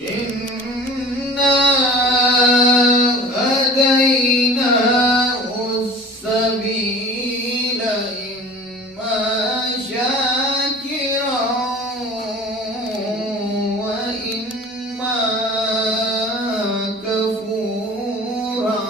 إنا هديناه السبيل إما شاكرا وإما كفورا.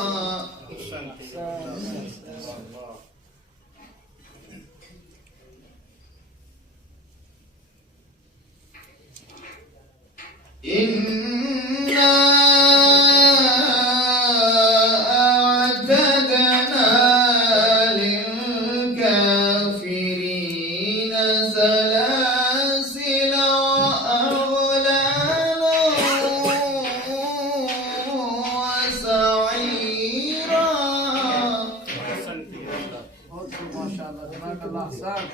إنا أعتدنا للكافرين سلاسل وأغلالا وسعيرا. ما شاء الله تبارك الله أحسن.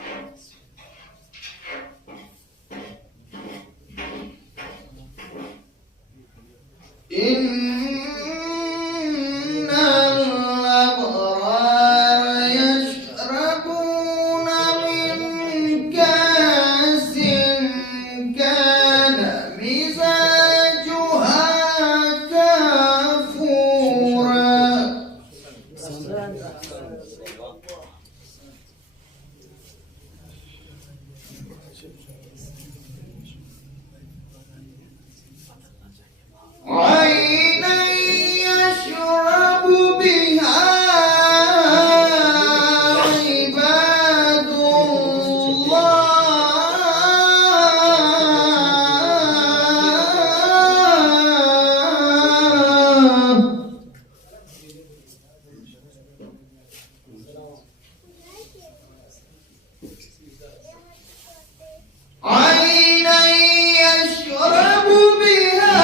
إن الأبرار يشربون من كأس كان مزاجها كافورا. عينا يشرب بها عباد الله. عينا يشرب بها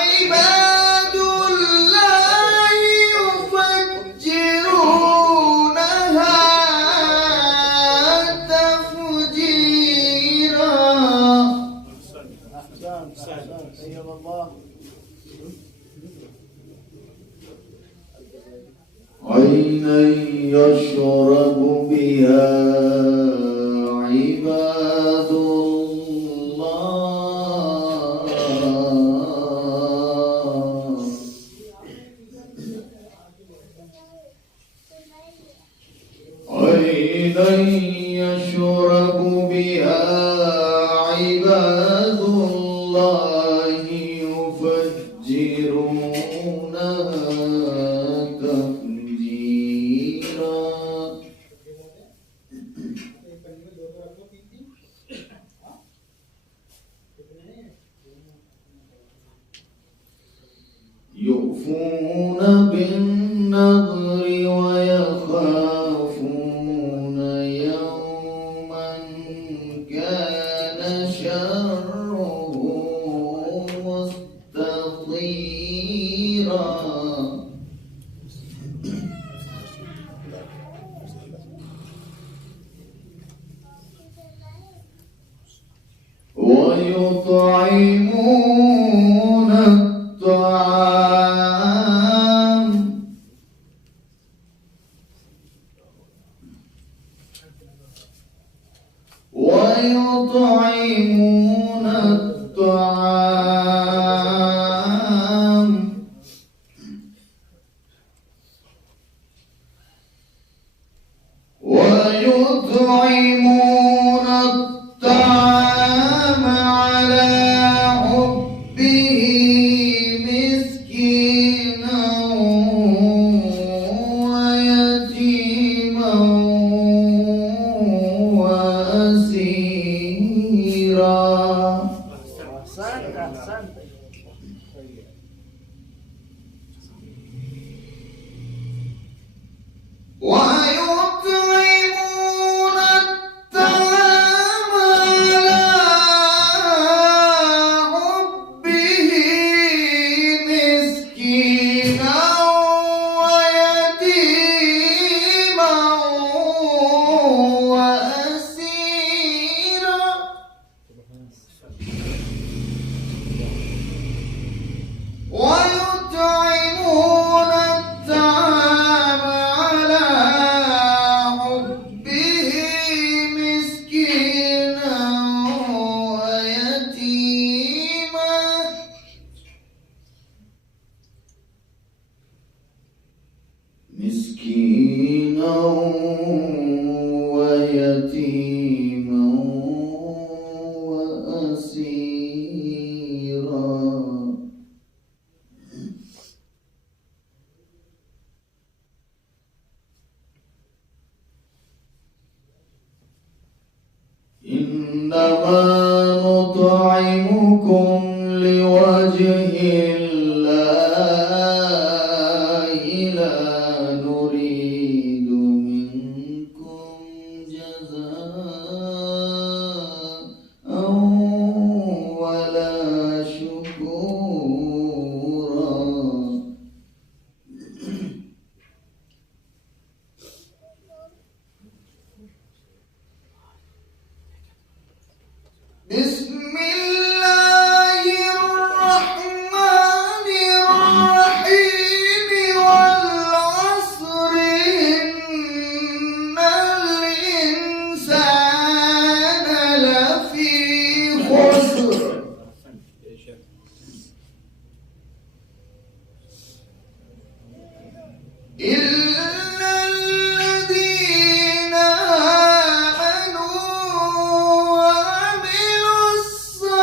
عباد الله يفجرونها تفجيرا. أحسن أيها الله. عينا يشرب بها عباد الله. عينا يشرب بها عباد الله يفجرونها تفجيرا. يوفون بالنذر ويخافون يوما كان شره مستطيرا. ويطعمون الطعام ويطعمون الطعام ويطعمون الطعام على حبه مسكينا ويتيما وأسيرا. يتيما وأسيرا إنما نطعمكم لوجه الله لا نريد منكم جزاء ولا شكورا بسم الله الرحمن الرحيم والعصر إن الإنسان لفي خسر إلا الذين آمنوا وعملوا الصالحات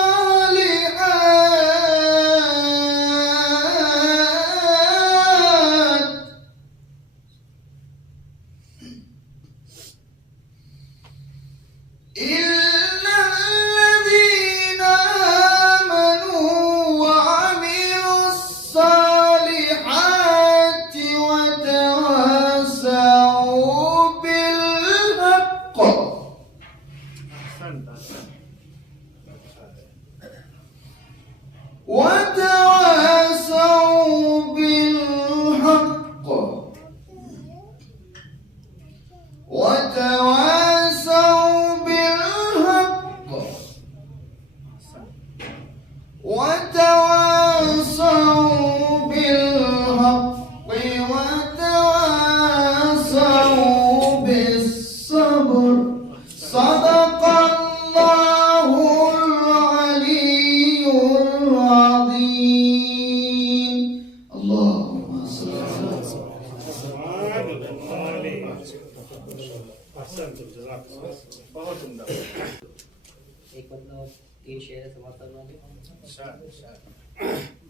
إلا الذين آمنوا وعملوا الصالحات وتواصوا بالحق وتواصوا بالحق وتواصوا بالحق وتواصوا بالحق وتواصوا بالصبر صدق الله العلي العظيم اللهم صل على ایک مطلب 3 شعر سماعت کرنا ہے.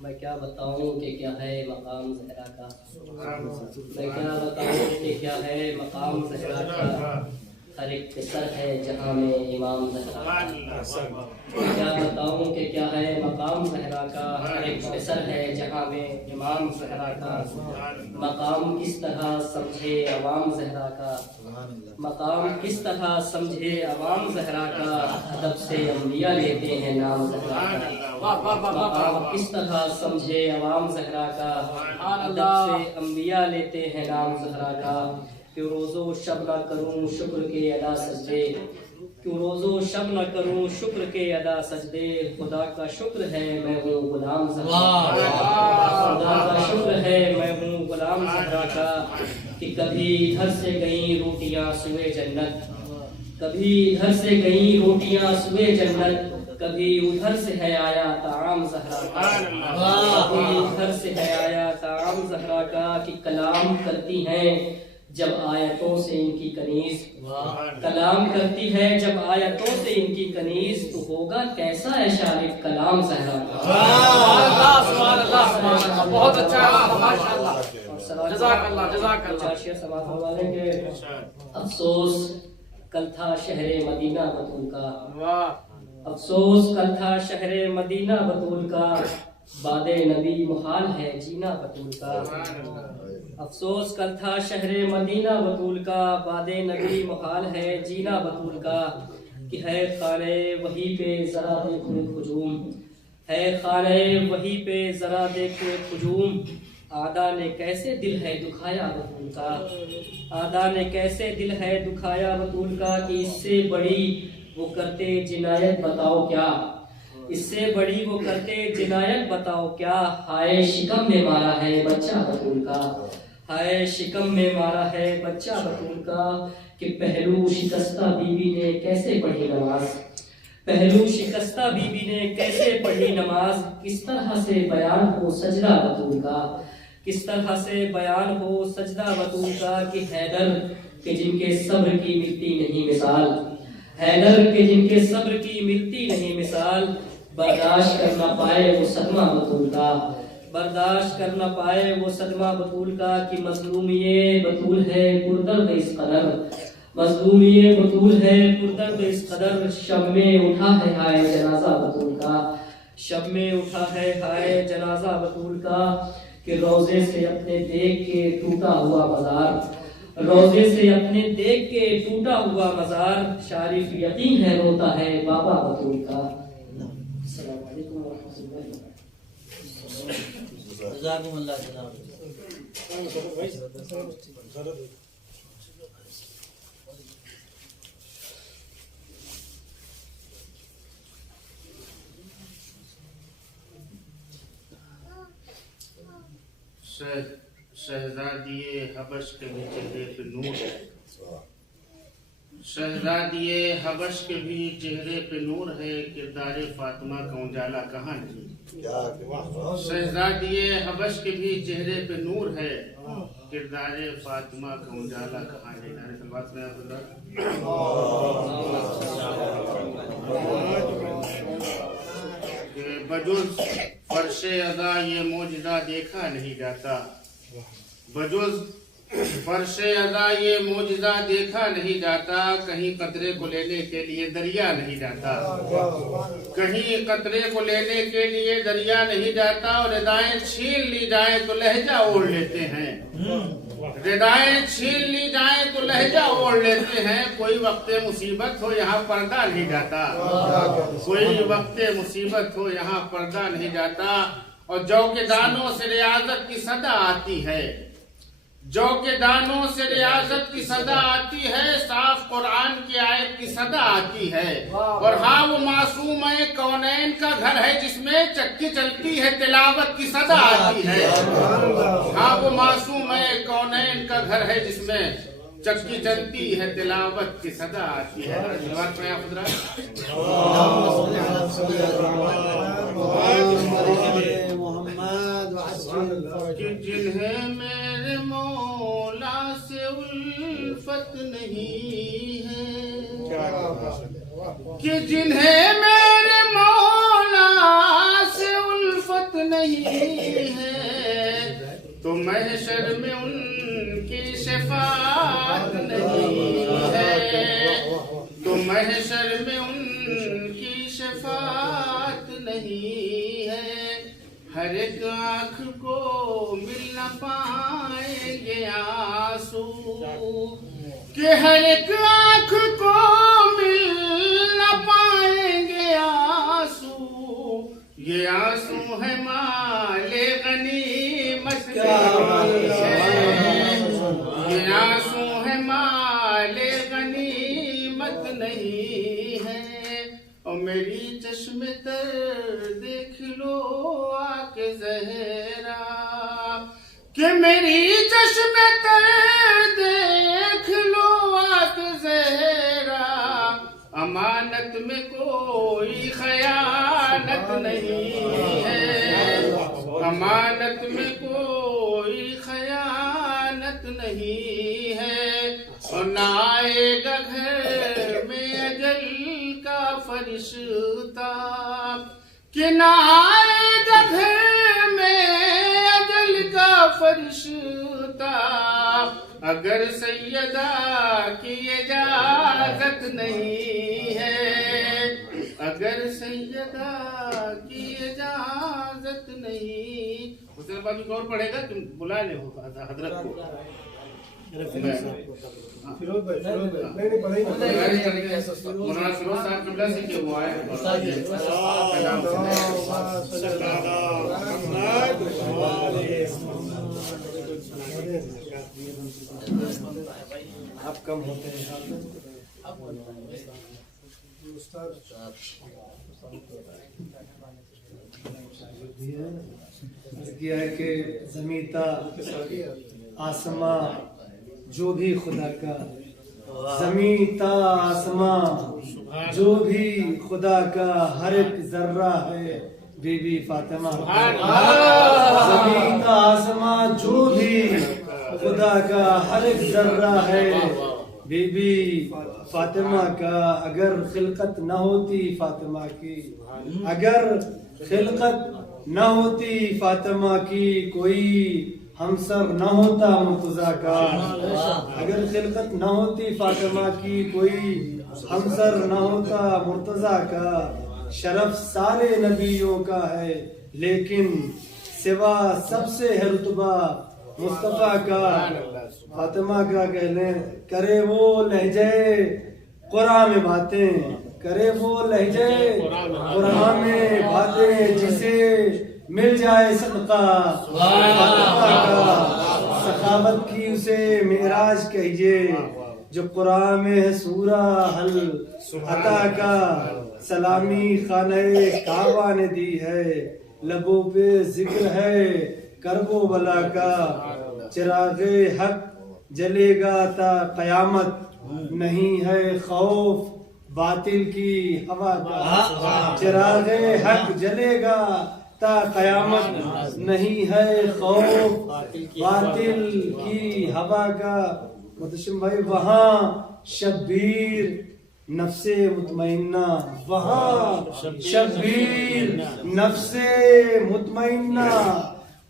میں کیا بتاؤں کہ کیا ہے مقام زہرا کا، میں کیا بتاؤں کہ کیا ہے مقام زہرا کا، ہر ایک قصر ہے جہاں میں امام زہرا کا. میں کیا بتاؤں کہ کیا ہے مقام زہرا کا، ہر ایک قصر ہے جہاں میں امام زہرا کا. مقام کس طرح سمجھے عوام زہرا کا، مقام کس طرح سمجھے عوام زہرا کا، ادب سے انبیاء لیتے ہیں نام زہرا کا. مقام کس طرح سمجھے عوام زہرا کا، ادب سے انبیاء لیتے ہیں نام زہرا کا. کیوں روز و شب نہ کروں شکر کے ادا سجدے، کیوں روز و شب نہ کروں شکر کے ادا سجدے. خدا کا شکر ہے میں ہوں غلام زہرا کا، خدا کا شکر ہے میں ہوں غلام زہرا کا. کہ کبھی ادھر سے گئیں روٹیاں سوئے جنت، کبھی ادھر سے گئیں روٹیاں سوئے جنت، کبھی ادھر سے ہے آیا طعام زہرا کا، کبھی ادھر سے ہے آیا طعام زہرا کا. کہ کلام کرتی ہیں جب آیتوں سے ان کی کنیز، کلام کرتی ہے جب آیتوں سے ان کی کنیز، تو ہوگا کیسا ہے شارف کلام زہرا کا. سبحان اللہ سبحان اللہ، بہت اچھا ماشاءاللہ، جزاک اللہ جزاک اللہ. سماعت والے کے افسوس کل تھا شہر مدینہ بطول کا، افسوس کل تھا شہر مدینہ بطول کا، باد نبی محال ہے جینا بطول کا. افسوس کل تھا شہر مدینہ بطول کا، باد نبی محال ہے جینا بطول کا. کہ ہے خانہ وہی پہ ذرا دیکھو ہجوم، ہے خانہ وہی پہ ذرا دیکھو ہجوم. آدھا نے کیسے دل ہے دکھایا بطول کا، آدھا نے کیسے دل ہے دکھایا بطول کا. کہ اس سے بڑی وہ کرتے جنایت بتاؤ کیا، اس سے بڑی وہ کرتے جنایت بتاؤ کیا. ہائے شکم میں مارا ہے بچہ بطول کا، ہائے شکم میں مارا ہے بچہ بطول کا. کہ پہلو شکستہ بیوی نے کیسے پڑھی نماز، پہلو شکستہ بیوی نے کیسے پڑھی نماز. کس طرح سے بیان ہو سجدہ بطول کا، کس طرح سے بیان ہو سجدہ بطول کا. کہ حیدر کہ جن کے صبر کی ملتی نہیں مثال، حیدر کہ جن کے صبر کی ملتی نہیں مثال، برداشت کر نہ پائے وہ صدمہ بطول کا، برداشت کر نہ پائے وہ صدمہ بطول کا، کہ مظلوم یہ بطول ہے پردرد اس قدر، مظلوم یہ بطول ہے پردرد اس قدر، شب میں اٹھا ہے ہائے جنازہ بطول کا، شب میں اٹھا ہے ہائے جنازہ بطول کا، کہ روزے سے اپنے دیکھ کے ٹوٹا ہوا مزار، روزے سے اپنے دیکھ کے ٹوٹا ہوا مزار، شارف یتیم ہے روتا ہے بابا بطول کا۔ السلام علیکم ورحمۃ اللہ وبرکاتہ۔ جزاکم اللہ خیر۔ شہزادیے حبش کے بھی چہرے پہ نور ہے، شہزادیے حبش کے بھی چہرے پہ نور ہے، کردار فاطمہ کا اجالا کہاں نہیں، شہزادیے حبش کے بھی چہرے پہ نور ہے، کردار فاطمہ کا اجالا کہاں نہیں۔ نعرہ صلوات میں کہ بجز فرش ادا یہ معجزہ دیکھا نہیں جاتا، بجز فرش ادا یہ معجزہ دیکھا نہیں جاتا، کہیں قطرے کو لینے کے لیے دریا نہیں جاتا، کہیں قطرے کو لینے کے لیے دریا نہیں جاتا، اور ردائیں چھین لی جائیں تو لہجہ اوڑھ لیتے ہیں، ردائیں چھین لی جائیں تو لہجہ اوڑھ لیتے ہیں، کوئی وقت مصیبت ہو یہاں پردہ نہیں جاتا، کوئی وقت مصیبت ہو یہاں پردہ نہیں جاتا، اور جو کے دانوں سے ریاضت کی صدا آتی ہے، جو کے دانوں سے ریاضت کی صدا آتی ہے، صاف قرآن کی آیت کی صدا آتی ہے، اور ہاں وہ معصوم کونین کا گھر ہے جس میں چکی چلتی ہے تلاوت کی صدا آتی ہے، ہاں وہ معصوم کونین کا گھر ہے جس میں چکی چلتی ہے تلاوت کی صدا آتی ہے۔ جواب میں آپ کہ جنہیں میرے مولا سے الفت نہیں ہے، کہ جنہیں میرے مولا سے الفت نہیں ہے، تو محشر میں ان کی شفاعت نہیں ہے، تو محشر میں ان کی شفاعت نہیں ہے، ہر ایک آنکھ کو مل نہ پائیں گے آنسو، کہ ہر ایک آنکھ کو مل نہ پائیں گے آنسو، یہ آنسو ہے مال غنیمت نہیں ہے، یہ آنسو ہے مال غنیمت نہیں ہے، اور میری چشم تر دیکھ لو آ کے زہرا، کہ میری چشم تر دیکھ لو آ کے زہرا، امانت میں کوئی خیانت نہیں ہے، امانت میں کوئی خیانت نہیں ہے، اور نہ آئے گا گھر میں اجل کا فرشتہ، کہ نہ آئے گا گھر میں اجل کا فرشتہ، اگر سیدہ کی اجازت نہیں ہے، اگر سیدہ کی اجازت نہیں۔ حسین بابی کو اور پڑھے گا کہ بلا لے حضرت کو؟ مولانا فیروز صاحب قبلہ سے کہ وہ آئے آپ کم ہوتے ہیں کیا ہے کہ زمین تا آسمان جو بھی خدا کا، زمین تا آسمان جو بھی خدا کا، ہر ایک ذرہ ہے بی بی فاطمہ، زمین تا آسمان جو بھی خدا کا، ہر ایک ذرہ ہے بی بی فاطمہ کا اگر خلقت نہ ہوتی فاطمہ کی، اگر خلقت نہ ہوتی فاطمہ کی، کوئی ہمسر نہ ہوتا مرتضیٰ کا، اگر خلقت نہ ہوتی فاطمہ کی، کوئی ہمسر نہ ہوتا مرتضیٰ کا۔ شرف سارے نبیوں کا ہے لیکن سوا سب سے ہے رتبہ مصطفیٰ کا۔ فاطمہ کا کہہ لیں کرے وہ لہجے قرآن میں باتیں، کرے وہ لہجے قرآن میں باتیں، جسے مل جائے صدقہ فاطمہ کا۔ سخاوت کی اسے معراج کہیے جو قرآن میں ہے سورہ حل عطا کا۔ سلامی خانہ کعبہ نے دی ہے، لبوں پہ ذکر ہے کرب و بلا کا۔ چراغ حق جلے گا تا قیامت، نہیں ہے خوف باطل کی ہوا کا۔ چراغ حق جلے گا تا قیامت، نہیں ہے خوف باطل کی ہوا کا۔ محتشم بھائی وہاں شبیر نفس مطمئنہ، وہاں شبیر نفس مطمئنہ،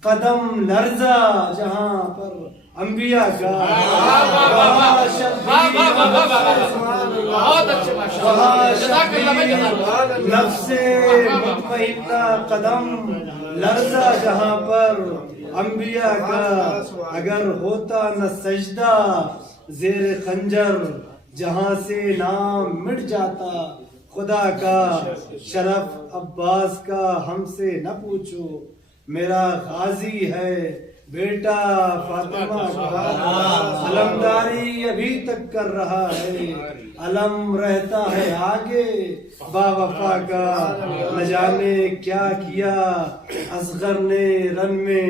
قدم لرزہ جہاں پر انبیاء کا۔ وہاں شبیر نفس مطمئنہ، قدم لرزہ جہاں پر انبیاء کا۔ اگر ہوتا نہ سجدہ زیر خنجر، جہاں سے نام مٹ جاتا خدا کا۔ شرف عباس کا ہم سے نہ پوچھو، میرا غازی ہے بیٹا فاطمہ کا۔ علمداری ابھی تک کر رہا ہے، علم رہتا ہے آگے با وفا کا۔ نہ جانے کیا کیا اصغر نے رن میں،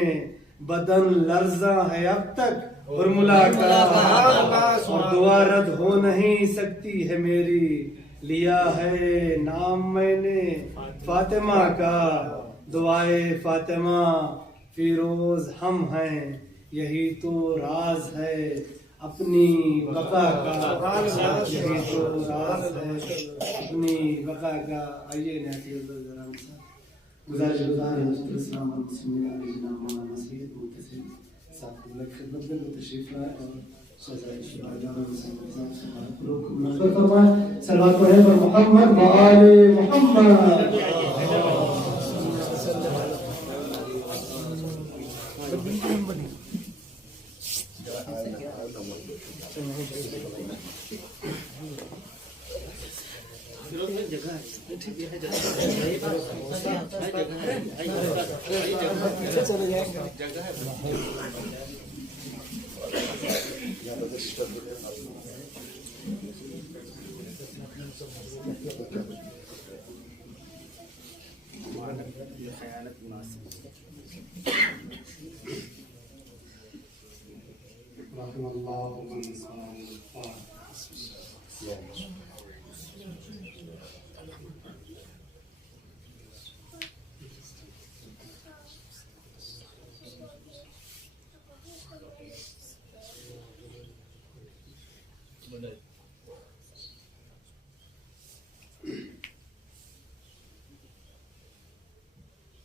بدن لرزاں ہے اب تک ارملا کا۔ اور دعا رد ہو نہیں سکتی ہے میری، لیا ہے نام میں نے فاطمہ کا۔ دعائے فاطمہ فیروز ہم ہیں، یہی تو راز ہے اپنی بقا کا، یہی تو راز ہے اپنی بقا کا۔ آئیے نہتی الزرام صاحب گزارش گزار حضرت السلام علیہ جناب مولانا سید متصل صاحب کی خدمت میں تشریف لائے اور شہزادی شیبہ جان صاحب سے ہمارے لوگ کو منظر فرمائے۔ صلوات پڑھیں پر محمد و آل محمد۔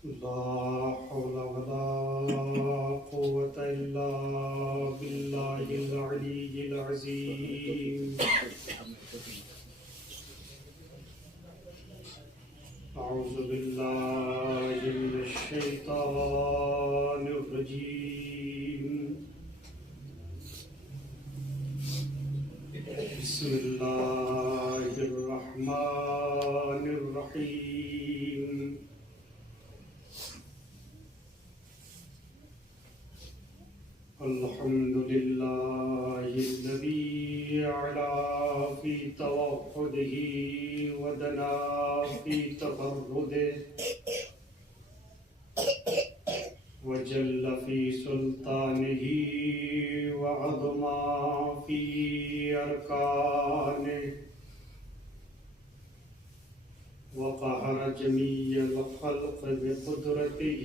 لا حول ولا قوة إلا بالله العلي العظيم. أعوذ بالله من الشيطان الرجيم. بسم الله الرحمن الرحيم. الحمد لله الذي علا في توحده ودنا في تفرده وجل في سلطانه وعظما في أركانه وقهر جميع الخلق بقدرته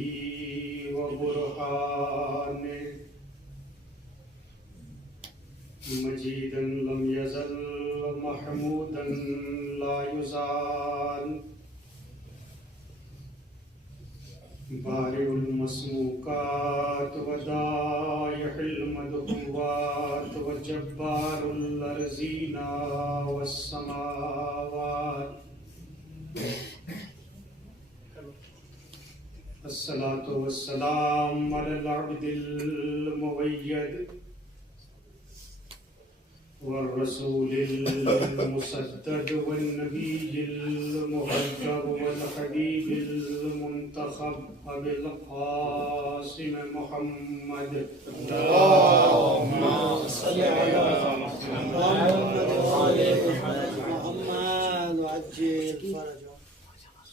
وبرهانه مجيدا لم يزل محمودا لا يزال بارئ المسموكات ودائح المدعوات وجبار الأرضين والسماوات الصلاة والسلام على العبد المؤيد والرسول المسدد والنبي المهذب والحبيب المنتخب أبي القاسم محمد اللهم صل على محمد وعلى محمد وعجل فرجه.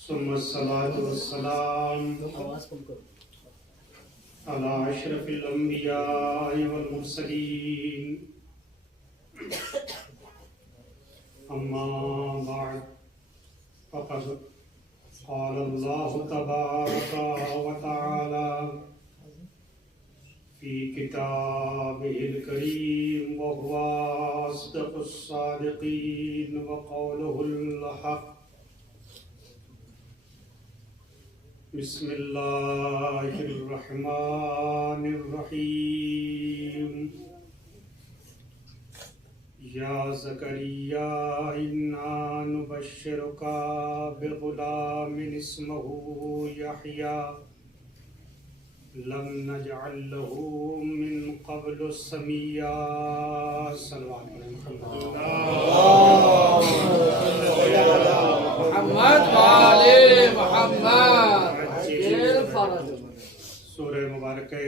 ثم الصلاة والسلام على أشرف الأنبياء والمرسلين أما بعد فقد قال الله تبارك وتعالى في كتابه الكريم وهو أصدق الصادقين وقوله الحق بسم الله الرحمن الرحيم يا زكريا إنا نبشرك بغلام اسمه يحيى لم نجعل له من قبل سميا. صلوا على محمد. محمد وعلى محمد عجل فرجه. سورہ مبارکہ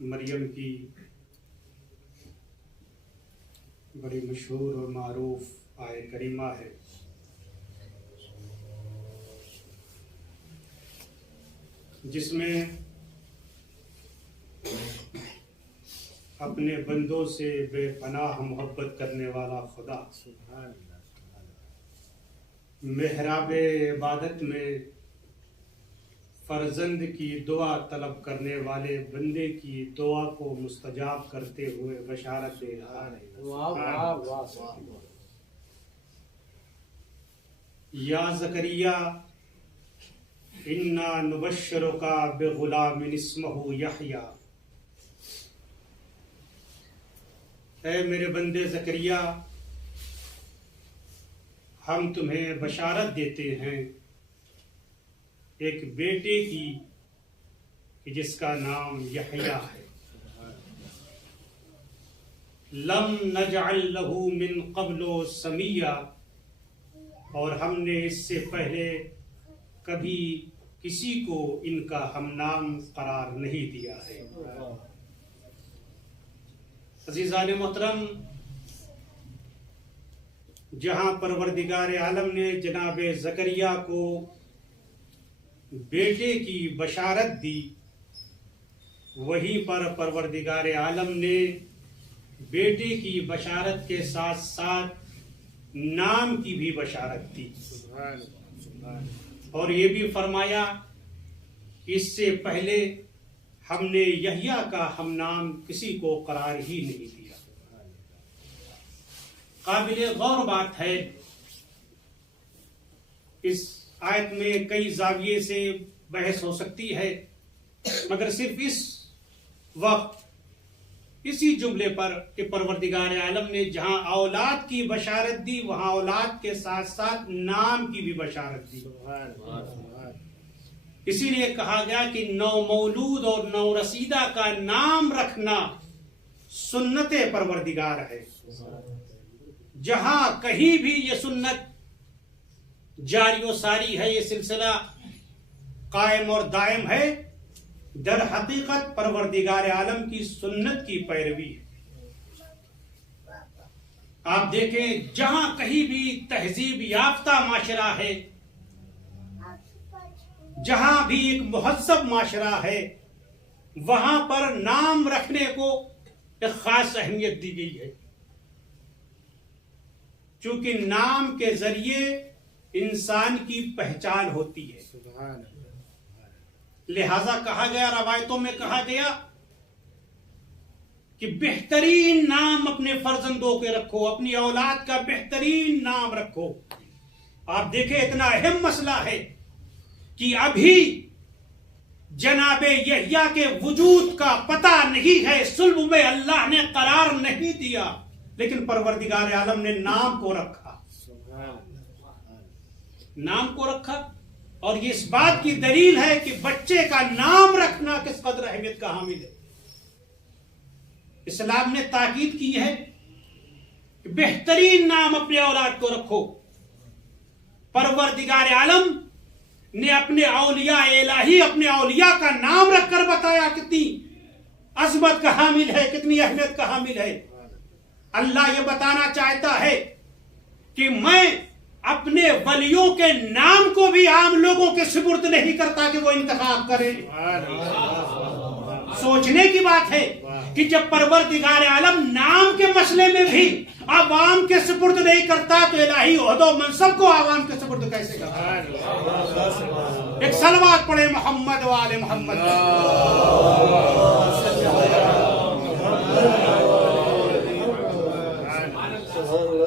مریم کی بڑی مشہور اور معروف آیت کریمہ ہے. جس میں اپنے بندوں سے بے پناہ محبت کرنے والا خدا محراب عبادت میں فرزند کی دعا طلب کرنے والے بندے کی دعا کو مستجاب کرتے ہوئے بشارت دے رہا ہے. یا زکریا انا نبشرک بغلام اسمہ یحییٰ، اے میرے بندے زکریا ہم تمہیں بشارت دیتے ہیں ایک بیٹے کی کہ جس کا نام یحییٰ ہے. لم نجعل له من قبل سمیہ، اور ہم نے اس سے پہلے کبھی کسی کو ان کا ہم نام قرار نہیں دیا ہے. عزیزان محترم، جہاں پروردگار عالم نے جناب زکریا کو بیٹے کی بشارت دی، وہیں پر پروردگار عالم نے بیٹے کی بشارت کے ساتھ ساتھ نام کی بھی بشارت دی، اور یہ بھی فرمایا کہ اس سے پہلے ہم نے یحییٰ کا ہم نام کسی کو قرار ہی نہیں دیا. قابل غور بات ہے، اس آیت میں کئی زاویے سے بحث ہو سکتی ہے، مگر صرف اس وقت اسی جملے پر کہ پروردگار عالم نے جہاں اولاد کی بشارت دی وہاں اولاد کے ساتھ ساتھ نام کی بھی بشارت دی. اسی لیے کہا گیا کہ نو مولود اور نو رسیدہ کا نام رکھنا سنت پروردگار ہے. جہاں کہیں بھی یہ سنت جاری و ساری ہے، یہ سلسلہ قائم اور دائم ہے، در حقیقت پروردگار عالم کی سنت کی پیروی ہے. آپ دیکھیں جہاں کہیں بھی تہذیب یافتہ معاشرہ ہے، جہاں بھی ایک مہذب معاشرہ ہے، وہاں پر نام رکھنے کو ایک خاص اہمیت دی گئی ہے، چونکہ نام کے ذریعے انسان کی پہچان ہوتی ہے. لہذا کہا گیا، روایتوں میں کہا گیا کہ بہترین نام اپنے فرزندوں کے رکھو، اپنی اولاد کا بہترین نام رکھو۔ آپ دیکھیں اتنا اہم مسئلہ ہے کہ ابھی جناب یحییٰ کے وجود کا پتہ نہیں ہے، صلب میں اللہ نے قرار نہیں دیا، لیکن پروردگار عالم نے نام کو رکھا، نام کو رکھا۔ اور یہ اس بات کی دلیل ہے کہ بچے کا نام رکھنا کس قدر اہمیت کا حامل ہے۔ اسلام نے تاکید کی ہے کہ بہترین نام اپنے اولاد کو رکھو۔ پروردگار عالم نے اپنے اولیاء الہی، اپنے اولیاء کا نام رکھ کر بتایا کتنی عظمت کا حامل ہے، کتنی اہمیت کا حامل ہے۔ اللہ یہ بتانا چاہتا ہے کہ میں اپنے ولیوں کے نام کو بھی عام لوگوں کے سپرد نہیں کرتا کہ وہ انتخاب کریں۔ سوچنے کی بات ہے کہ جب پروردگار عالم نام کے مسئلے میں بھی عوام کے سپرد نہیں کرتا تو الہی عہد و منصب کو عوام کے سپرد کیسے کرتا؟ ایک صلوات پڑھے محمد و آل محمد۔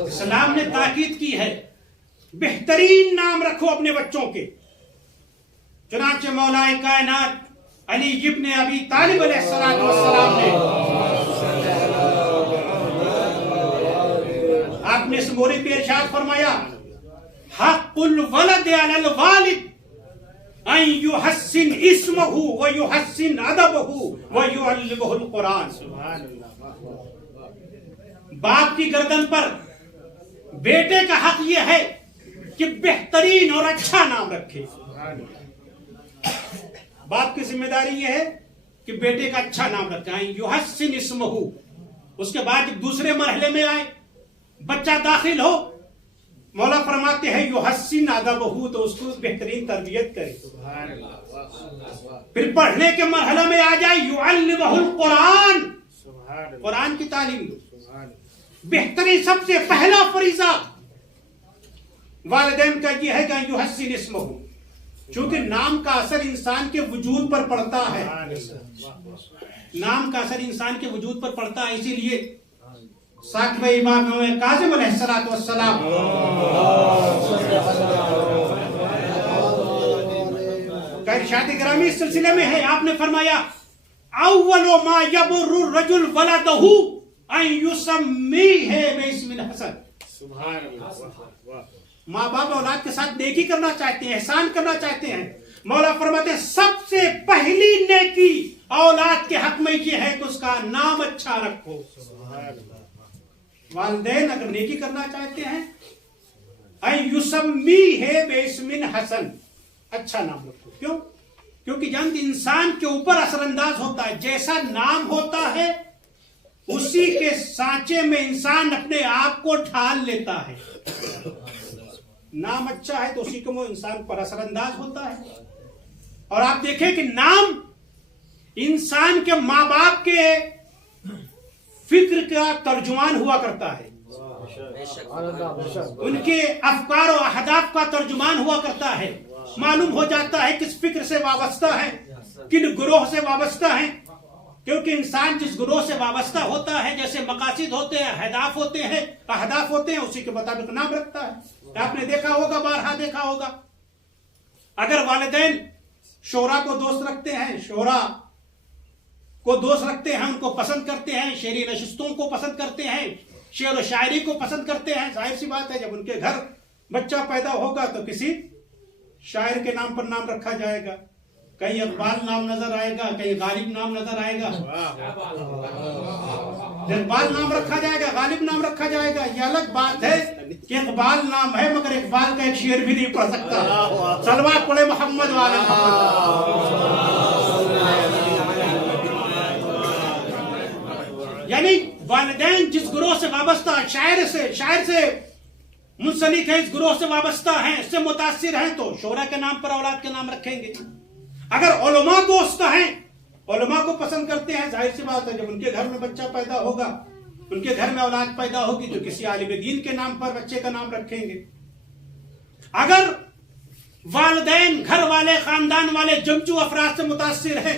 اسلام نے تاکید کی ہے بہترین نام رکھو اپنے بچوں کے۔ چنانچہ مولا کائنات علی ابن ابی طالب علیہ السلام نے آپ نے اس موری پہ ارشاد فرمایا حق الولد علی الوالد ان یحسن اسمہ ویحسن ادبہ ویعلمہ القرآن۔ باپ کی گردن پر بیٹے کا حق یہ ہے کہ بہترین اور اچھا نام رکھے۔ باپ کی ذمہ داری یہ ہے کہ بیٹے کا اچھا نام رکھے، یحسن اسمہ۔ اس کے بعد جب دوسرے مرحلے میں آئے، بچہ داخل ہو، مولا فرماتے ہیں یحسن ادبہ، تو اس کو بہترین تربیت کرے۔ پھر پڑھنے کے مرحلے میں آ جائے یعلمہ القرآن، قرآن کی تعلیم دو۔ بہترین سب سے پہلا فریضہ والدین کا یہ ہے کہ یحسن اسمہ، چونکہ نام کا اثر انسان کے وجود پر پڑتا ہے، نام کا اثر انسان کے وجود پر پڑتا ہے۔ اسی لیے ساتویں امام کاظم علیہ السلام کا ارشاد گرامی اس سلسلے میں ہے، آپ نے فرمایا اول ما یبر الرجل ولدہ ان یسمیہ باسم الحسن۔ ماں باپ اولاد کے ساتھ نیکی کرنا چاہتے ہیں، احسان کرنا چاہتے ہیں، مولا فرماتے ہیں سب سے پہلی نیکی اولاد کے حق میں یہ ہے کہ اس کا نام اچھا رکھو۔ والدین اگر نیکی کرنا چاہتے ہیں ان یسمیہ باسم الحسن، اچھا نام رکھو۔ کیوں؟ کیونکہ جانتے انسان کے اوپر اثر انداز ہوتا ہے، جیسا نام ہوتا ہے اسی کے سانچے میں انسان اپنے آپ کو ڈھال لیتا ہے۔ نام اچھا ہے تو اسی کو وہ انسان پر اثر انداز ہوتا ہے۔ اور آپ دیکھیں کہ نام انسان کے ماں باپ کے فکر کا ترجمان ہوا کرتا ہے، ان کے افکار و اہداف کا ترجمان ہوا کرتا ہے۔ معلوم ہو جاتا ہے کس فکر سے وابستہ ہے، کن گروہ سے وابستہ ہیں، کیونکہ انسان جس گروہ سے وابستہ ہوتا ہے، جیسے مقاصد ہوتے ہیں، اہداف ہوتے ہیں، اسی کے مطابق نام رکھتا ہے۔ آپ نے دیکھا ہوگا، بارہا دیکھا ہوگا، اگر والدین شورا کو دوست رکھتے ہیں، ان کو پسند کرتے ہیں، شعری نشستوں کو پسند کرتے ہیں، شعر و شاعری کو پسند کرتے ہیں، ظاہر سی بات ہے جب ان کے گھر بچہ پیدا ہوگا تو کسی شاعر کے نام پر نام رکھا جائے گا، کہیں اقبال نام نظر آئے گا، کہیں غالب نام نظر آئے گا، اقبال نام رکھا جائے گا، غالب نام رکھا جائے گا۔ یہ الگ بات ہے کہ اقبال نام ہے مگر اقبال کا ایک شعر بھی نہیں پڑھ سکتا۔ صلوات پڑھے محمد والے محمد۔ یعنی والدین جس گروہ سے وابستہ، شاعر سے منسلک ہے، اس گروہ سے وابستہ ہیں، اس سے متاثر ہیں، تو شعرا کے نام پر اولاد کے نام رکھیں گے۔ اگر علماء دوست ہیں، علماء کو پسند کرتے ہیں، ظاہر سی بات ہے جب ان کے گھر میں بچہ پیدا ہوگا، ان کے گھر میں اولاد پیدا ہوگی تو کسی عالم دین کے نام پر بچے کا نام رکھیں گے۔ اگر والدین، گھر والے، خاندان والے جمجو افراد سے متاثر ہیں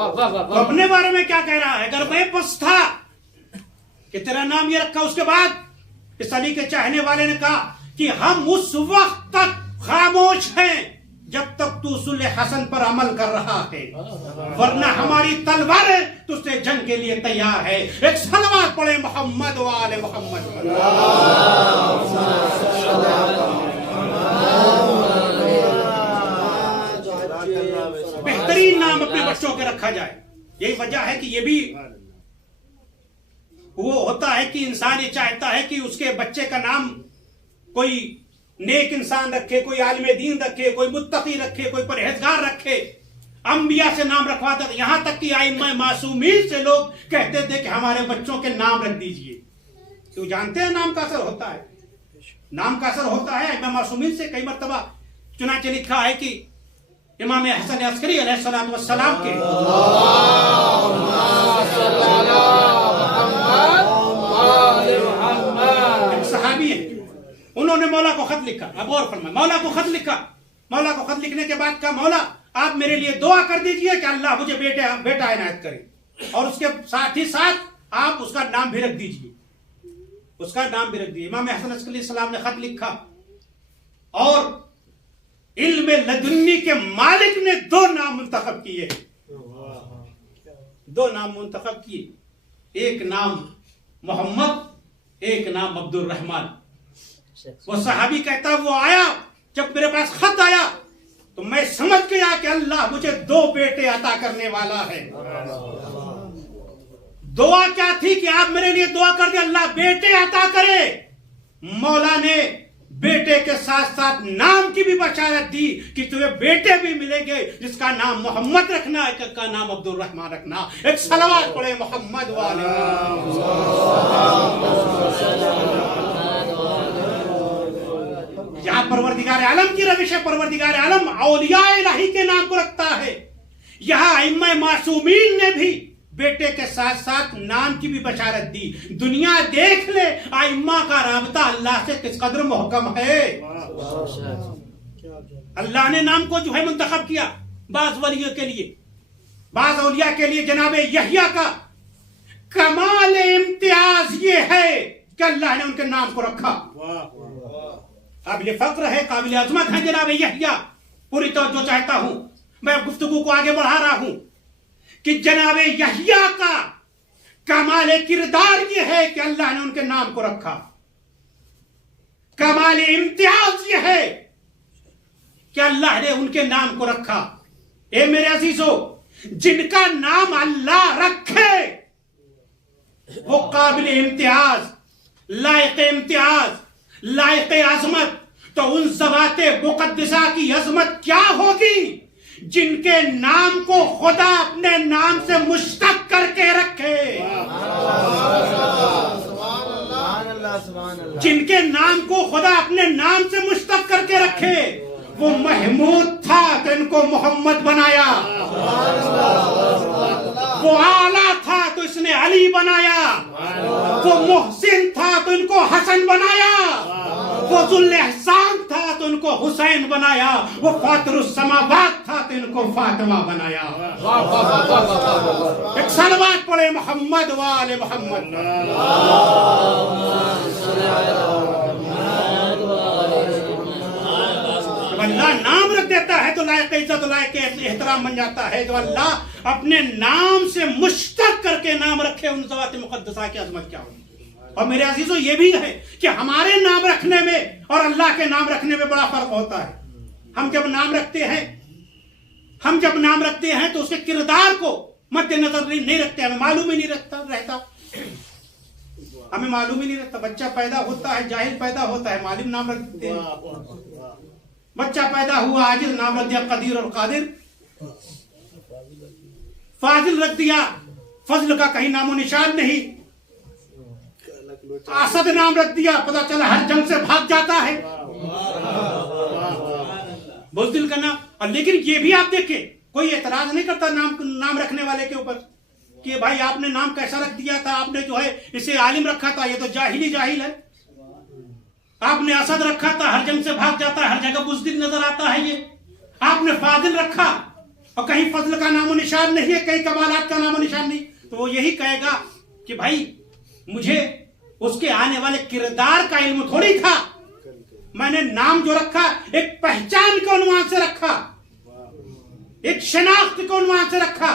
تو اپنے بارے میں کیا کہہ رہا ہے؟ اگر میں بس تھا کہ تیرا نام یہ رکھا، اس کے بعد اس علی کے چاہنے والے نے کہا کہ ہم اس وقت تک خاموش ہیں جب تک تو صلح حسن پر عمل کر رہا ہے، ورنہ ہماری تلواریں تجھ سے جنگ کے لیے تیار ہے۔ ایک صلوات پڑھے محمد و آل محمد۔ بہترین نام اپنے بچوں کے رکھا جائے، یہی وجہ ہے کہ یہ بھی وہ ہوتا ہے کہ انسان یہ چاہتا ہے کہ اس کے بچے کا نام کوئی نیک انسان رکھے، کوئی عالم دین رکھے، کوئی متقی رکھے، کوئی پرہیزگار رکھے۔ انبیاء سے نام رکھواتا تھا، یہاں تک کہ ائمہ معصومین سے لوگ کہتے تھے کہ ہمارے بچوں کے نام رکھ دیجئے، کیوں جانتے ہیں نام کا اثر ہوتا ہے، نام کا اثر ہوتا ہے۔ ائمہ معصومین سے کئی مرتبہ چنانچہ لکھا ہے کہ امام حسن عسکری علیہ السلام کے ایک صحابی ہے، انہوں نے مولا کو خط لکھا۔ اب غور فرمائیں، مولا کو خط لکھا، مولا کو خط لکھنے کے بعد کہا مولا آپ میرے لیے دعا کر دیجئے کہ اللہ مجھے بیٹا عنایت کرے، اور اس کے ساتھ ہی ساتھ آپ اس کا نام بھی رکھ دیجئے، اس کا نام بھی رکھ دیجئے۔ امام حسن عسکری علیہ السلام نے خط لکھا اور علم لدنی کے مالک نے 2 نام منتخب کیے، 2 نام منتخب کیے، ایک نام محمد، ایک نام عبد الرحمن۔ وہ صحابی کہتا وہ آیا، جب میرے پاس خط آیا تو میں سمجھ گیا کہ اللہ مجھے 2 بیٹے عطا کرنے والا ہے۔ دعا کیا تھی کہ آپ میرے لیے دعا کر دیں اللہ بیٹے عطا کرے۔ مولا نے بیٹے کے ساتھ ساتھ نام کی بھی بشارت دی کہ تمہیں بیٹے بھی ملیں گے، جس کا نام محمد رکھنا، ایک کا نام عبد الرحمن رکھنا۔ ایک صلوات پڑھے محمد والے۔ یہاں پروردگار عالم کی روش ہے، پروردگار عالم اولیاء الہی کے نام کو رکھتا ہے۔ یہاں ائمہ معصومین نے بھی بیٹے کے ساتھ ساتھ نام کی بھی بشارت دی۔ دنیا دیکھ لے ائمہ کا رابطہ اللہ سے کس قدر محکم ہے۔ اللہ نے نام کو جو ہے منتخب کیا بعض ولیوں کے لیے، بعض اولیاء کے لیے۔ جناب یحییٰ کا کمال امتیاز یہ ہے کہ اللہ نے ان کے نام کو رکھا، قابل فخر ہے، قابل عظمت ہے جناب یحییٰ۔ پوری توجہ چاہتا ہوں، میں گفتگو کو آگے بڑھا رہا ہوں کہ جناب یحییٰ کا کمال کردار یہ ہے کہ اللہ نے ان کے نام کو رکھا، کمال امتیاز یہ ہے کہ اللہ نے ان کے نام کو رکھا۔ اے میرے عزیزو، جن کا نام اللہ رکھے وہ قابل امتیاز، لائق امتیاز، لائق عظمت، تو ان ذوات مقدسہ کی عظمت کیا ہوگی جن کے نام کو خدا اپنے نام سے مشتق کر کے رکھے، جن کے نام کو خدا اپنے نام سے مشتق کر کے رکھے۔ وہ محمود تھا تو ان کو محمد بنایا، وہ اعلیٰ تھا تو اس نے علی بنایا، وہ محسن تھا تو ان کو حسن بنایا، وہ ذو الاحسان تھا تو ان کو حسین بنایا، وہ فاطر السماوات تھا تو ان کو فاطمہ بنایا۔ ایک صلوات پڑھے محمد و آل محمد۔ جب اللہ نام رکھ دیتا ہے تو لائق عزت، لائق احترام بن جاتا ہے۔ جو اللہ اپنے نام سے مشتق کر کے نام رکھے، ان ذوات مقدسہ کی عظمت کیا ہوگی۔ اور میرے عزیزو یہ بھی ہے کہ ہمارے نام رکھنے میں اور اللہ کے نام رکھنے میں بڑا فرق ہوتا ہے۔ ہم جب نام رکھتے ہیں تو اس کے کردار کو مد نظر نہیں رکھتے، ہمیں معلوم ہی نہیں رہتا، ہمیں معلوم ہی نہیں رہتا۔ بچہ پیدا ہوتا ہے جاہل پیدا ہوتا ہے، معلوم نام رکھ دیتے ہیں۔ بچہ پیدا ہوا عاجز، نام رکھ دیا قدیر اور قادر۔ فاضل رکھ دیا، فضل کا کہیں نام و نشان نہیں۔ اسد نام رکھ دیا، پتہ چلا ہر جنگ سے بھاگ جاتا ہے۔ بزدل کا نام، اور لیکن یہ بھی آپ دیکھیں کوئی اعتراض نہیں کرتا نام رکھنے والے کے اوپر کہ بھائی آپ نے نام کیسا رکھ دیا تھا، آپ نے جو ہے اسے عالم رکھا تھا، یہ تو جاہل ہی جاہل ہے۔ آپ نے اسد رکھا تھا، ہر جنگ سے بھاگ جاتا ہے، ہر جگہ بزدل نظر آتا ہے۔ یہ آپ نے فاضل رکھا اور کہیں فضل کا نام و نشان نہیں ہے, کہیں کمالات کا نام و نشان نہیں, تو وہ یہی کہے گا کہ بھائی مجھے اس کے آنے والے کردار کا علم تھوڑی تھا, میں نے نام جو رکھا ایک پہچان کے عنوان سے رکھا, ایک شناخت کے عنوان سے رکھا.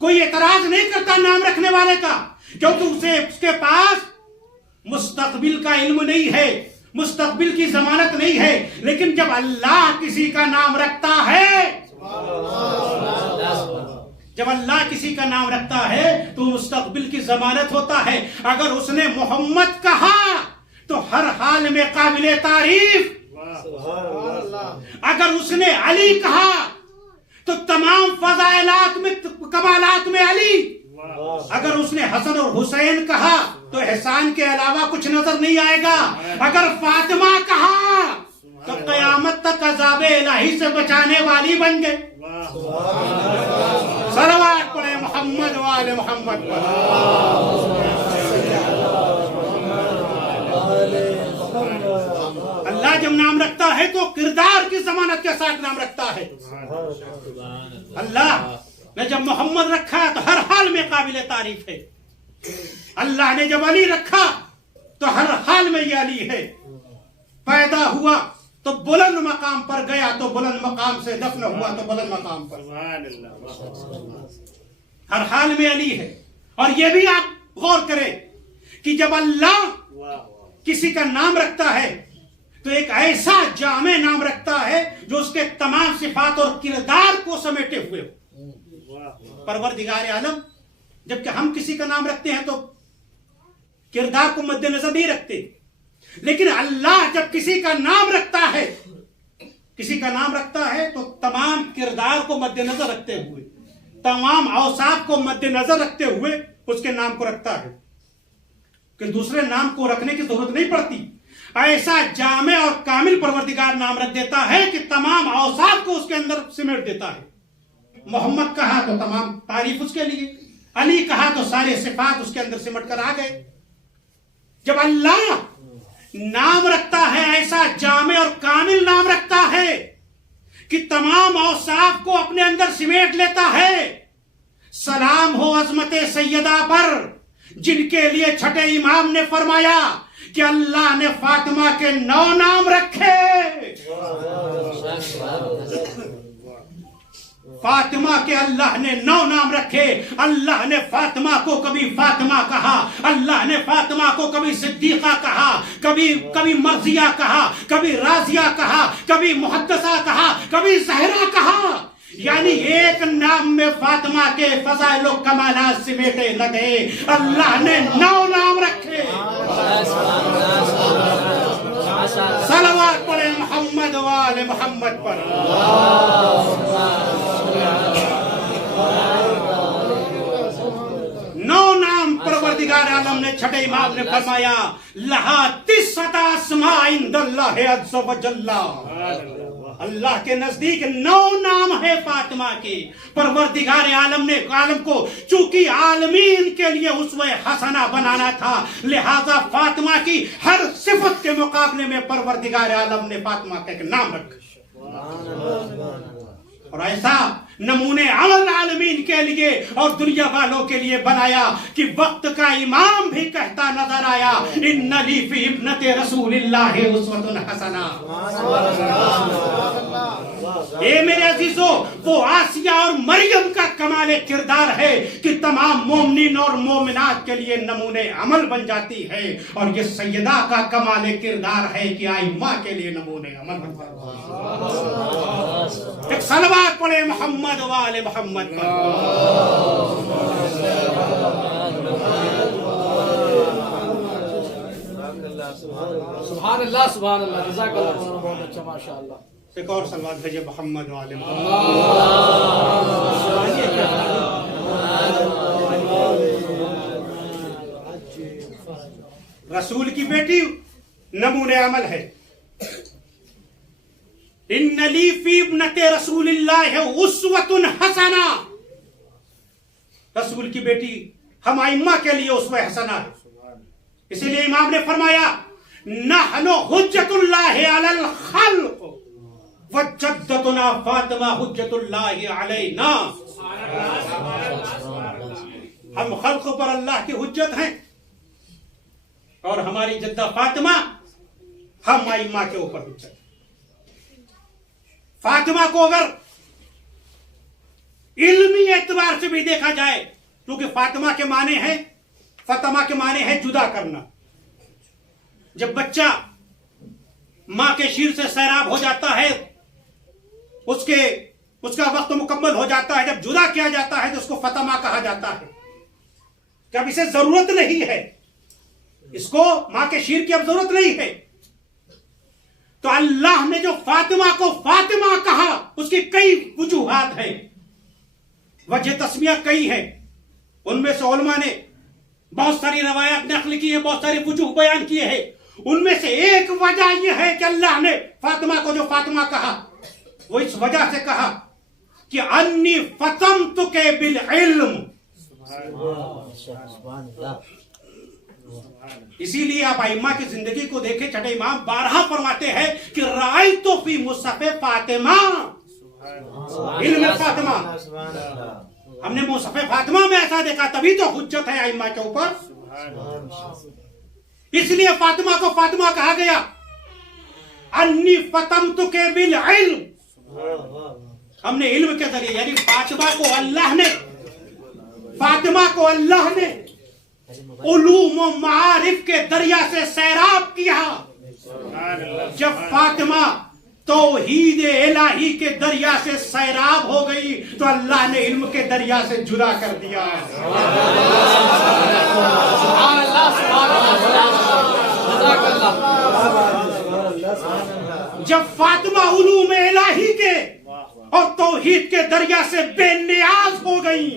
کوئی اعتراض نہیں کرتا نام رکھنے والے کا, کیونکہ اسے اس کے پاس مستقبل کا علم نہیں ہے, مستقبل کی ضمانت نہیں ہے. لیکن جب اللہ کسی کا نام رکھتا ہے, جب اللہ کسی کا نام رکھتا ہے تو مستقبل کی ضمانت ہوتا ہے. اگر اس نے محمد کہا تو ہر حال میں قابل تعریف, اگر اس نے علی کہا تو تمام فضائلات میں کمالات میں علی, اگر اس نے حسن اور حسین کہا تو احسان کے علاوہ کچھ نظر نہیں آئے گا, اگر فاطمہ کہا تو قیامت تک عذاب الہی سے بچانے والی بن گئے. صلوات پڑھے محمد وآل محمد پر. اللہ جب نام رکھتا ہے تو کردار کی ضمانت کے ساتھ نام رکھتا ہے. اللہ نے جب محمد رکھا تو ہر حال میں قابل تعریف ہے. اللہ نے جب علی رکھا تو ہر حال میں یہ علی ہے. پیدا ہوا تو بلند مقام پر گیا تو بلند مقام سے دفن ہوا تو بلند مقام پر. ہر حال میں علی ہے. اور یہ بھی آپ غور کریں کہ جب اللہ کسی کا نام رکھتا ہے تو ایک ایسا جامع نام رکھتا ہے جو اس کے تمام صفات اور کردار کو سمیٹے ہوئے ہو. پروردگار عالم, جبکہ ہم کسی کا نام رکھتے ہیں تو کردار کو مد نظر نہیں رکھتے, لیکن اللہ جب کسی کا نام رکھتا ہے, کسی کا نام رکھتا ہے تو تمام کردار کو مد نظر رکھتے ہوئے, تمام اوصاف کو مد نظر رکھتے ہوئے اس کے نام کو رکھتا ہے کہ دوسرے نام کو رکھنے کی ضرورت نہیں پڑتی. ایسا جامع اور کامل پروردگار نام رکھ دیتا ہے کہ تمام اوصاف کو اس کے اندر سمیٹ دیتا ہے. محمد کہا تو تمام تعریف اس کے لیے, علی کہا تو سارے صفات اس کے اندر سمٹ کر آ گئے. جب اللہ نام رکھتا ہے ایسا جامع اور کامل نام رکھتا ہے کہ تمام اوصاف کو اپنے اندر سمیٹ لیتا ہے. سلام ہو عظمت سیدہ پر جن کے لیے چھٹے امام نے فرمایا کہ اللہ نے فاطمہ کے 9 نام رکھے. فاطمہ کے اللہ نے 9 نام رکھے. اللہ نے فاطمہ کو کبھی فاطمہ کہا, اللہ نے فاطمہ کو کبھی صدیقہ کہا, کبھی مرضیہ کہا, کبھی راضیہ کہا, کبھی محدثہ کہا, کبھی زہرا کہا. یعنی ایک نام میں فاطمہ کے فضائل و کمالات سمیٹے لگے. اللہ نے 9 نام رکھے. صلوات پڑھے محمد وآل محمد پر. 9 نام پروردگار عالم نے چھٹے امام نے فرمایا لہا 90 اسماء عند اللہ عز و جل. اللہ کے نزدیک 9 نام ہے فاطمہ کے. پروردگار عالم کو چونکہ عالمین کے لیے اسوہ حسنہ بنانا تھا, لہذا فاطمہ کی ہر صفت کے مقابلے میں پروردگار عالم نے فاطمہ کا ایک نام رکھا. اور ایسا نمونے عمل عالمین کے لیے اور دنیا والوں کے لیے بنایا کہ وقت کا امام بھی کہتا نظر آیا ان لی فی ابنت رسول اللہ اسوۃ حسنہ. اے میرے عزیزو, وہ آسیہ اور مریم کا کمال کردار ہے کہ تمام مومنین اور مومنات کے لیے نمونے عمل بن جاتی ہے, اور یہ سیدہ کا کمال کردار ہے کہ ائمہ کے لیے نمونے عمل بن جاتی ہے. ایک صلوات پڑھے محمد وآل محمد پر. سبحان اللہ سبحان اللہ, جزاک اللہ, بہت اچھا ماشاء اللہ. ایک اور صلوات بھیجے محمد وآل محمد. رسول کی بیٹی نمونے عمل ہے. ان لی فی ابنت رسول اللہ اسوۃ حسنہ. رسول کی بیٹی ہم ائمہ کے لیے اسوہ حسنہ ہے. اسی لیے امام نے فرمایا نحن حجت اللہ علی الخلق. وجدتنا فاطمہ حجت اللہ علینا، ہم خلق پر اللہ کی حجت ہیں اور ہماری جدہ فاطمہ ہم ائمہ کے اوپر حجت۔ فاطمہ کو اگر علمی اعتبار سے بھی دیکھا جائے، کیونکہ فاطمہ کے معنی ہے جدا کرنا۔ جب بچہ ماں کے شیر سے سیراب ہو جاتا ہے، اس کا وقت مکمل ہو جاتا ہے، جب جدا کیا جاتا ہے تو اس کو فاطمہ کہا جاتا ہے کہ اب اسے ضرورت نہیں ہے، اس کو ماں کے شیر کی اب ضرورت نہیں ہے۔ تو اللہ نے جو فاطمہ کو فاطمہ کہا، اس کی کئی وجوہات ہیں، وجہ تسمیہ کئی ہیں، ان میں سے علماء نے بہت ساری روایات نقل کی ہیں، بہت ساری وجوہ بیان کیے ہیں۔ ان میں سے ایک وجہ یہ ہے کہ اللہ نے فاطمہ کو جو فاطمہ کہا وہ اس وجہ سے کہا کہ انی فطمتک بالعلم، اسی لیے آپ ائمہ کی زندگی کو دیکھیں، چھٹے امام بارہا فرماتے ہیں کہ رأیت فی مصحف فاطمہ، علم فاطمہ، ہم نے مصحف فاطمہ میں ایسا دیکھا، تبھی تو حجت ہے ائمہ کے اوپر۔ اس لیے فاطمہ کو فاطمہ کہا گیا، انی فطمتک بالعلم، ہم نے علم کے ذریعے، یعنی فاطمہ کو اللہ نے علوم و معارف کے دریا سے سیراب کیا۔ جب فاطمہ توحید الہی کے دریا سے سیراب ہو گئی تو اللہ نے علم کے دریا سے جدا کر دیا۔ جب فاطمہ علوم الہی کے اور توحید کے دریا سے بے نیاز ہو گئی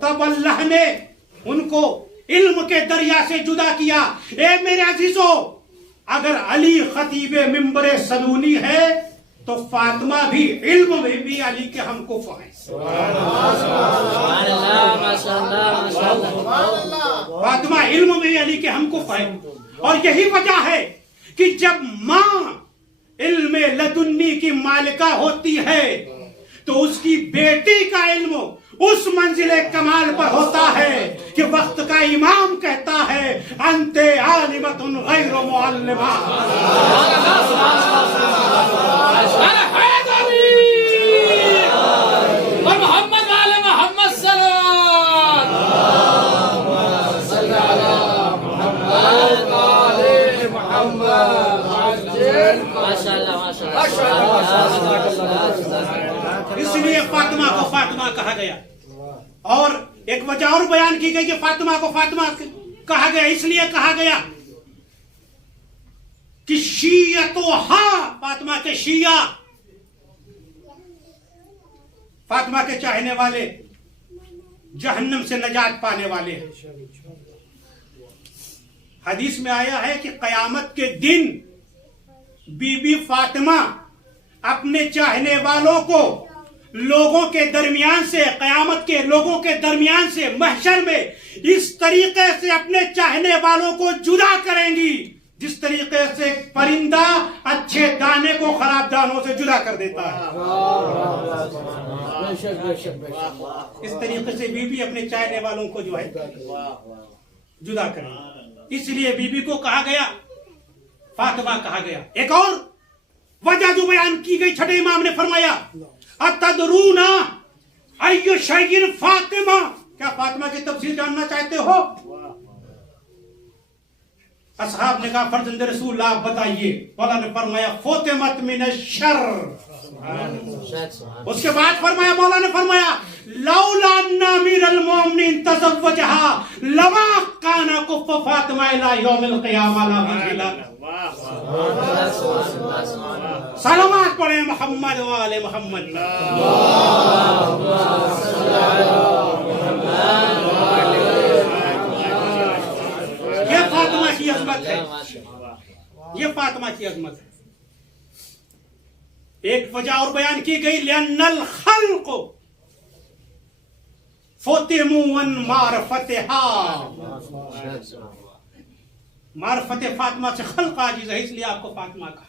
تب اللہ نے ان کو علم کے دریا سے جدا کیا۔ اے میرے عزیزو، اگر علی خطیب منبر سلونی ہے تو فاطمہ بھی علم میں بھی علی کے ہم کف ہیں۔ فاطمہ علم میں علی کے ہم کف ہیں، اور یہی وجہ ہے کہ جب ماں علم لدنی کی مالکہ ہوتی ہے تو اس کی بیٹی کا علم اس منزل کمال پر ہوتا ہے کہ وقت کا امام کہتا ہے انت عالمۃ غیر معلمہ۔ اس لیے فاطمہ کو فاطمہ کہا گیا، اور ایک وجہ اور بیان کی گئی کہ فاطمہ کو فاطمہ کہا گیا، اس لیے کہا گیا کہ شیعتھا، فاطمہ کے شیعہ، فاطمہ کے چاہنے والے جہنم سے نجات پانے والے ہیں۔ حدیث میں آیا ہے کہ قیامت کے دن بی بی فاطمہ اپنے چاہنے والوں کو لوگوں کے درمیان سے، قیامت کے لوگوں کے درمیان سے، محشر میں اس طریقے سے اپنے چاہنے والوں کو جدا کریں گی جس طریقے سے پرندہ اچھے دانے کو خراب دانوں سے جدا کر دیتا ہے۔ اس طریقے سے بی بی اپنے چاہنے والوں کو جو ہے جدا کریں گی، اس لیے بی بی کو کہا گیا، فاطمہ کہا گیا۔ ایک اور وجہ جو بیان کی گئی، چھٹے امام نے فرمایا اتدرون ای شیء فاطمہ، کیا فاطمہ کی تفسیر جاننا چاہتے ہو؟ اصحاب نے کہا فرزند رسول آپ بتائیے۔ مولا نے فرمایا فطمت من الشر۔ اس کے بعد فرمایا، مولا نے فرمایا لولا ان امیر المومنین تزوجها لما کان کف فاطمہ الی یوم القیامہ لا بخلا۔ سلامات پڑھیں محمد و آل محمد۔ یہ فاطمہ کی عظمت ہے، یہ فاطمہ کی عظمت ہے۔ ایک وجہ اور بیان کی گئی، لأن الخلق فطموا عن معرفتها، معرفت فاطمہ سے خلق عاجز ہے، اس لیے آپ کو فاطمہ کہا۔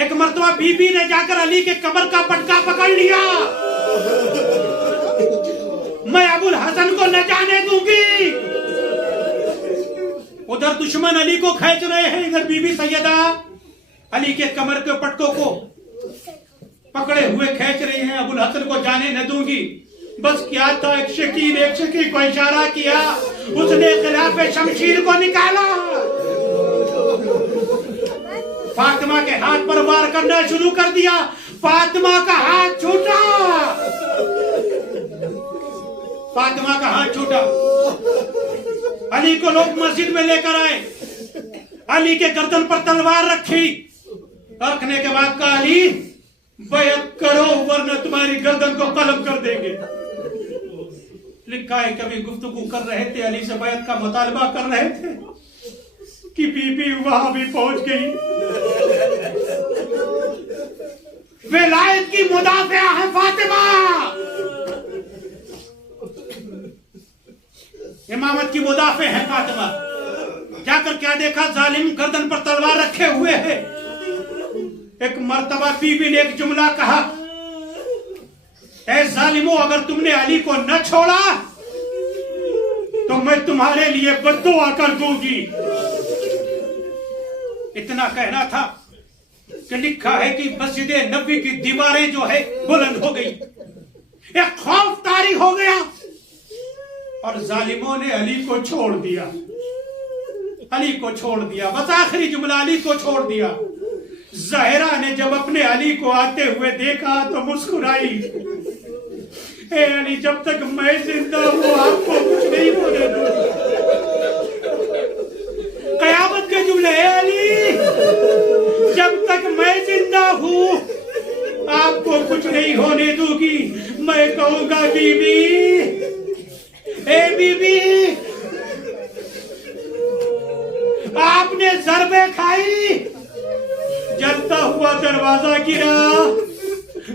ایک مرتبہ بی بی نے جا کر علی کے قبر کا پٹکا پکڑ لیا، میں ابو الحسن کو نہ جانے دوں گی۔ ادھر دشمن علی کو کھینچ رہے ہیں، ادھر بی بی سیدہ علی کے کمر کے پٹکوں کو پکڑے ہوئے کھینچ رہی ہیں۔ ابو الحسن کو جانے نہ دوں گی۔ بس کیا تھا، ایک شکیل کو اشارہ کیا، اس نے خلاف شمشیر کو نکالا، فاطمہ کے ہاتھ پر وار کرنا شروع کر دیا۔ فاطمہ کا ہاتھ چھوٹا، فاطمہ کا ہاتھ چھوٹا۔ علی کو لوگ مسجد میں لے کر آئے، علی کے گردن پر تلوار رکھی، رکھنے کے بعد کہا علی بیعت کرو ورنہ تمہاری گردن کو قلم کر دیں گے۔ لکھا ہے کبھی گفتگو کر رہے تھے، علی سے بیعت کا مطالبہ کر رہے تھے کہ بی بی وہاں بھی پہنچ گئی۔ ولایت کی مدافع ہے فاطمہ، امامت کی مدافع ہے فاطمہ۔ جا کر کیا دیکھا، ظالم گردن پر تلوار رکھے ہوئے ہیں۔ ایک مرتبہ بی بی نے ایک جملہ کہا، اے ظالمو، اگر تم نے علی کو نہ چھوڑا تو میں تمہارے لیے بد دعا کر دوں گی۔ اتنا کہنا تھا کہ لکھا ہے کہ مسجد نبوی کی دیواریں جو ہے بلند ہو گئی، ایک خوف طاری ہو گیا اور ظالموں نے علی کو چھوڑ دیا، علی کو چھوڑ دیا، بس آخری جملہ علی کو چھوڑ دیا۔ زہرا نے جب اپنے علی کو آتے ہوئے دیکھا تو مسکرائی، اے علی جب تک میں زندہ ہوں آپ کو کچھ نہیں ہونے دوں گی۔ قیامت کے جملے، اے علی جب تک میں زندہ ہوں آپ کو کچھ نہیں ہونے دوں گی۔ میں کہوں گا بی بی، اے بی بی آپ نے ضربیں کھائی، جلتا ہوا دروازہ گرا،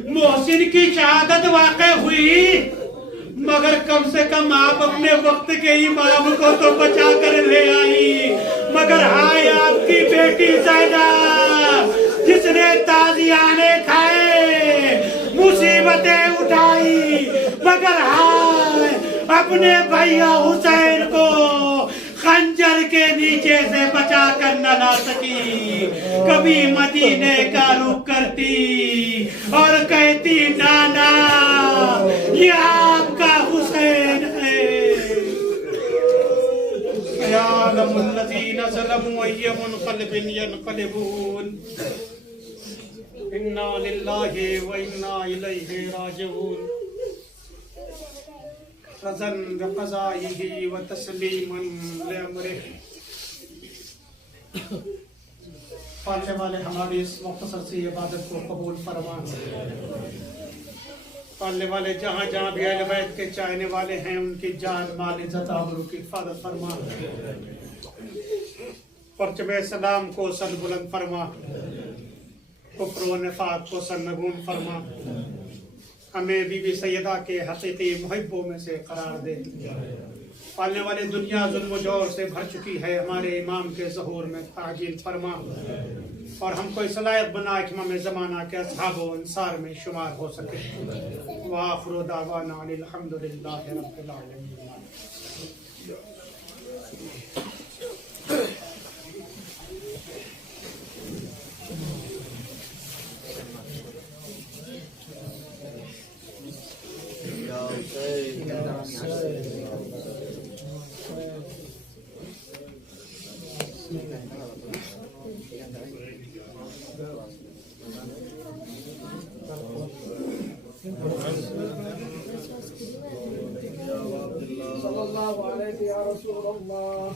محسن کی شہادت واقع ہوئی، مگر کم سے کم آپ اپنے وقت کے امام کو تو بچا کر لے آئی۔ مگر ہائے آپ کی بیٹی زینب جس نے تازیانے کھائے، مصیبتیں اٹھائی، مگر ہائے اپنے بھیا حسین کو خنجر کے نیچے سے بچا کر نہ لا سکی۔ کبھی مدینے کا رخ کرتی اور کہتی نانا یہ آپ کا حسین ہے۔ یعلم الذین ظلموا ای منقلب ینقلبون، انا للہ و انا الیہ راجعون۔ رضن بقضائه وتسلیما لامرہ۔ پالنے والے ہماری اس مختصر سی عبادت کو قبول فرما۔ پالنے والے جہاں جہاں بھی اہل بیت کے چاہنے والے ہیں ان کی جان مال عزت آبرو کی حفاظت فرما۔ پرچم اسلام کو سر بلند فرما، کفر و نفاق کو سرنگون فرما۔ ہمیں بی بی سیدہ کے حقیقی محبوں میں سے قرار دے۔ پالنے والے دنیا ظلم و جور سے بھر چکی ہے، ہمارے امام کے ظہور میں تعجیل فرما اور ہم کو اس لائق بنا کہ امام زمانہ کے اصحاب و انصار میں شمار ہو سکے۔ وآخر دعوانا الحمدللہ رب العالمین۔ صلی اللہ علیہ یا رسول اللہ۔